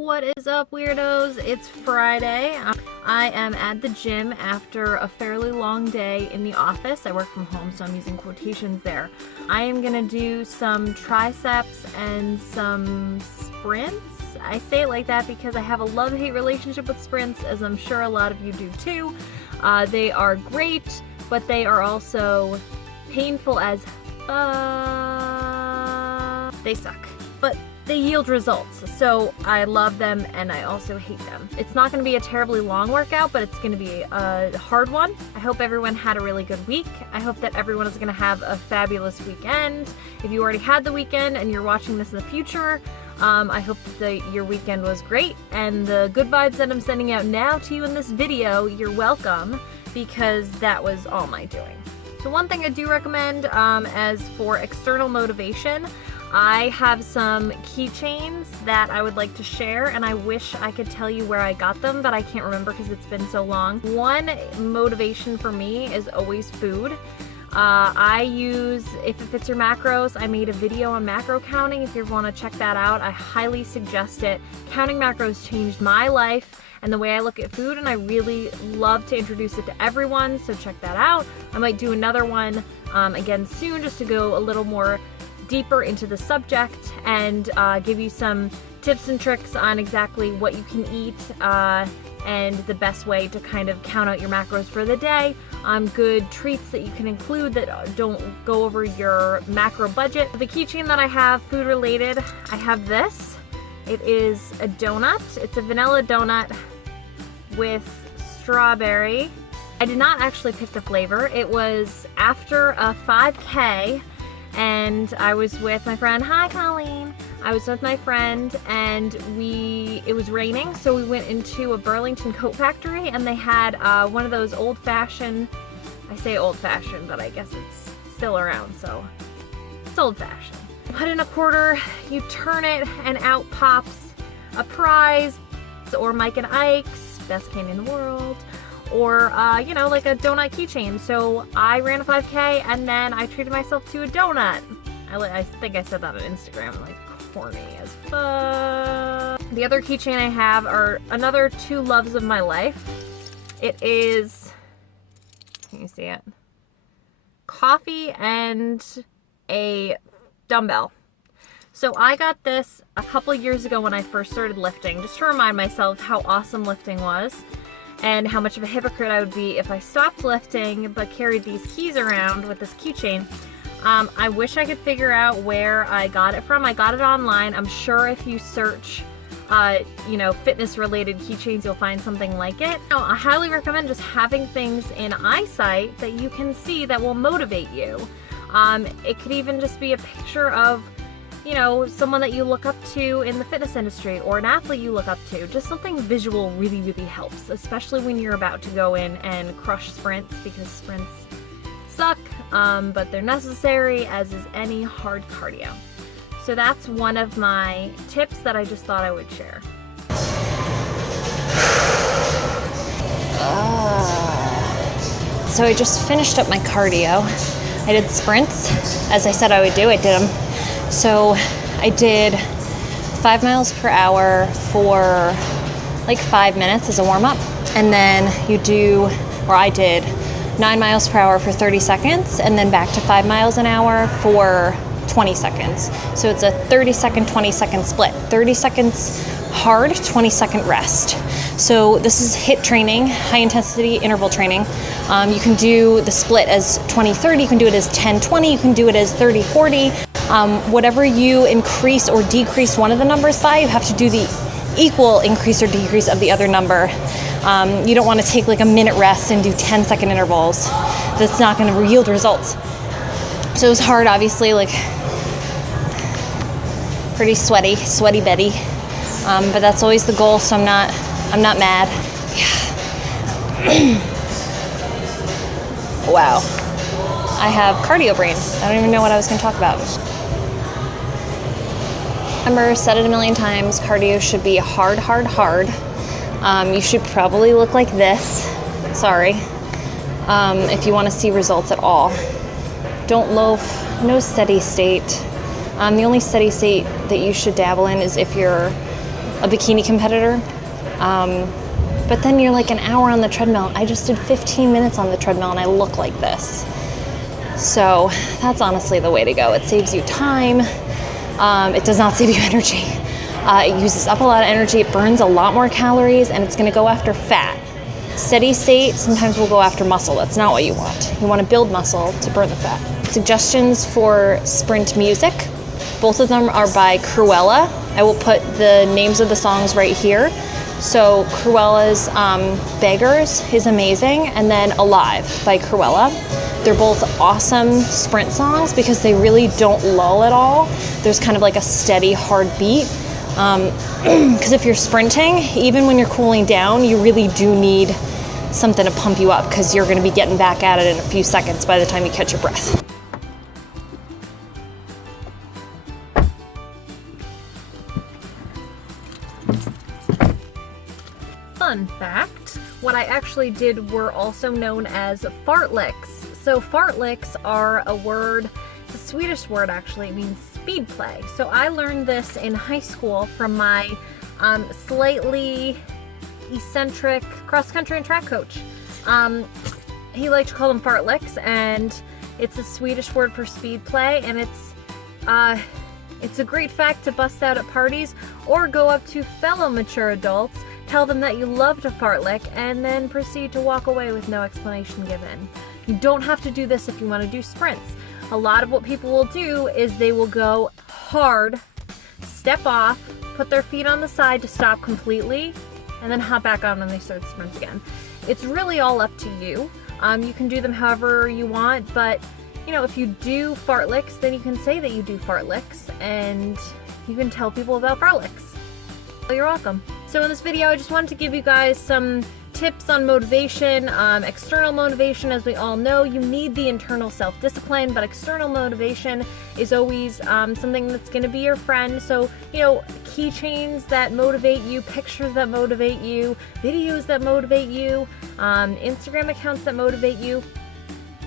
What is up, weirdos? It's Friday. I am at the gym after a fairly long day in the office. I work from home, so I'm using quotations there. I am gonna do some triceps and some sprints. I say it like that because I have a love-hate relationship with sprints, as I'm sure a lot of you do too. They are great, but they are also painful as fuck. They suck, but they yield results, so I love them and I also hate them. It's not going to be a terribly long workout, but it's going to be a hard one. I hope everyone had a really good week. I hope that everyone is going to have a fabulous weekend. If you already had the weekend and you're watching this in the future, I hope that your weekend was great, and the good vibes that I'm sending out now to you in this video, you're welcome, because that was all my doing. So one thing I do recommend as for external motivation, I have some keychains that I would like to share, and I wish I could tell you where I got them, but I can't remember because it's been so long. One motivation for me is always food. I use If It Fits Your Macros. I made a video on macro counting. If you want to check that out, I highly suggest it. Counting macros changed my life and the way I look at food, and I really love to introduce it to everyone, so check that out. I might do another one again soon, just to go a little more deeper into the subject and give you some tips and tricks on exactly what you can eat and the best way to kind of count out your macros for the day. Good treats that you can include that don't go over your macro budget. The keychain that I have, food related, I have this. It is a donut. It's a vanilla donut with strawberry. I did not actually pick the flavor. It was after a 5K, and I was with my friend. Hi, Colleen. I was with my friend, and it was raining, so we went into a Burlington coat factory, and they had one of those old-fashioned, I say old-fashioned, but I guess it's still around, so it's old-fashioned. Put in a quarter, you turn it, and out pops a prize, or Mike and Ike's, best candy in the world, or, you know, like a donut keychain. So I ran a 5K, and then I treated myself to a donut. I think I said that on Instagram, like corny as fuck. The other keychain I have are another two loves of my life. It is, can you see it? Coffee and a dumbbell. So I got this a couple years ago when I first started lifting, just to remind myself how awesome lifting was, and how much of a hypocrite I would be if I stopped lifting but carried these keys around with this keychain. I wish I could figure out where I got it from. I got it online. I'm sure if you search, you know, fitness related keychains, you'll find something like it. Now, I highly recommend just having things in eyesight that you can see that will motivate you. It could even just be a picture of, you know, someone that you look up to in the fitness industry, or an athlete you look up to. Just something visual really, really helps, especially when you're about to go in and crush sprints, because sprints suck, but they're necessary, as is any hard cardio. So that's one of my tips that I just thought I would share. So I just finished up my cardio. I did sprints, as I said I would do. I did them. So I did 5 miles per hour for like 5 minutes as a warm-up, and then I did 9 miles per hour for 30 seconds, and then back to 5 miles an hour for 20 seconds. So it's a 30-second, 20-second split. 30 seconds hard, 20-second rest. So this is HIIT training, high-intensity interval training. You can do the split as 20-30, you can do it as 10-20, you can do it as 30-40. Whatever you increase or decrease one of the numbers by, you have to do the equal increase or decrease of the other number. You don't want to take like a minute rest and do 10-second intervals. That's not going to yield results. So it was hard, obviously, like pretty sweaty Betty. But that's always the goal, so I'm not mad. Yeah. Wow. I have cardio brain. I don't even know what I was going to talk about. Remember, said it a million times, cardio should be hard. You should probably look like this. Sorry. If you want to see results at all. Don't loaf. No steady state. The only steady state that you should dabble in is if you're a bikini competitor. But then you're like an hour on the treadmill. I just did 15 minutes on the treadmill and I look like this. So that's honestly the way to go. It saves you time. It does not save you energy. It uses up a lot of energy. It burns a lot more calories, and it's going to go after fat. Steady state, sometimes we'll go after muscle. That's not what you want. You want to build muscle to burn the fat. Suggestions for sprint music. Both of them are by Cruella. I will put the names of the songs right here. So Cruella's Beggars is amazing, and then Alive by Cruella. They're both awesome sprint songs because they really don't lull at all. There's kind of like a steady, hard beat. Because if you're sprinting, even when you're cooling down, you really do need something to pump you up because you're going to be getting back at it in a few seconds by the time you catch your breath. Fun fact, what I actually did were also known as fartlecks. So fartlecks are a word, it's a Swedish word actually, it means speed play. So I learned this in high school from my slightly eccentric cross-country and track coach. He liked to call them fartlecks, and it's a Swedish word for speed play, and it's a great fact to bust out at parties or go up to fellow mature adults, tell them that you love to fartlick, and then proceed to walk away with no explanation given. You don't have to do this if you want to do sprints. A lot of what people will do is they will go hard, step off, put their feet on the side to stop completely, and then hop back on when they start sprints again. It's really all up to you. You can do them however you want, but you know, if you do fartlicks, then you can say that you do fartlicks, and you can tell people about fartlicks. So you're welcome. So in this video, I just wanted to give you guys some tips on motivation, external motivation. As we all know, you need the internal self-discipline, but external motivation is always something that's going to be your friend. So, you know, keychains that motivate you, pictures that motivate you, videos that motivate you, Instagram accounts that motivate you.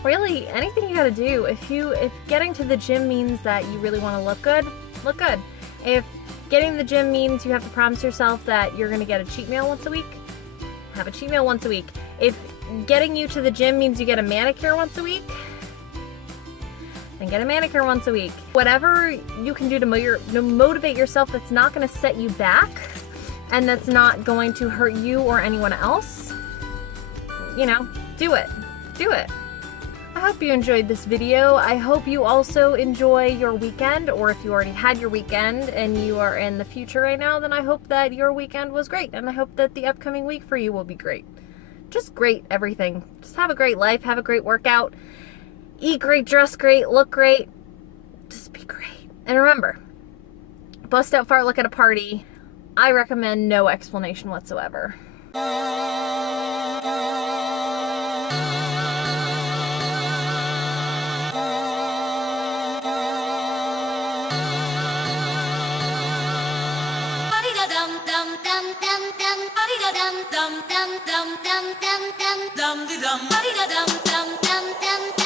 Really, anything you gotta do. If getting to the gym means that you really want to look good, look good. If getting to the gym means you have to promise yourself that you're gonna get a cheat meal once a week, have a cheat meal once a week. If getting you to the gym means you get a manicure once a week, then get a manicure once a week. Whatever you can do to motivate yourself that's not going to set you back and that's not going to hurt you or anyone else, you know, do it. Do it. I hope you enjoyed this video. I hope you also enjoy your weekend, or if you already had your weekend and you are in the future right now, then I hope that your weekend was great, and I hope that the upcoming week for you will be great. Just great everything. Just have a great life, have a great workout, eat great, dress great, look great, just be great. And remember, bust out fartlick at a party. I recommend no explanation whatsoever. Dum dum dum dum dum dum dum dum dum dum dum dum dum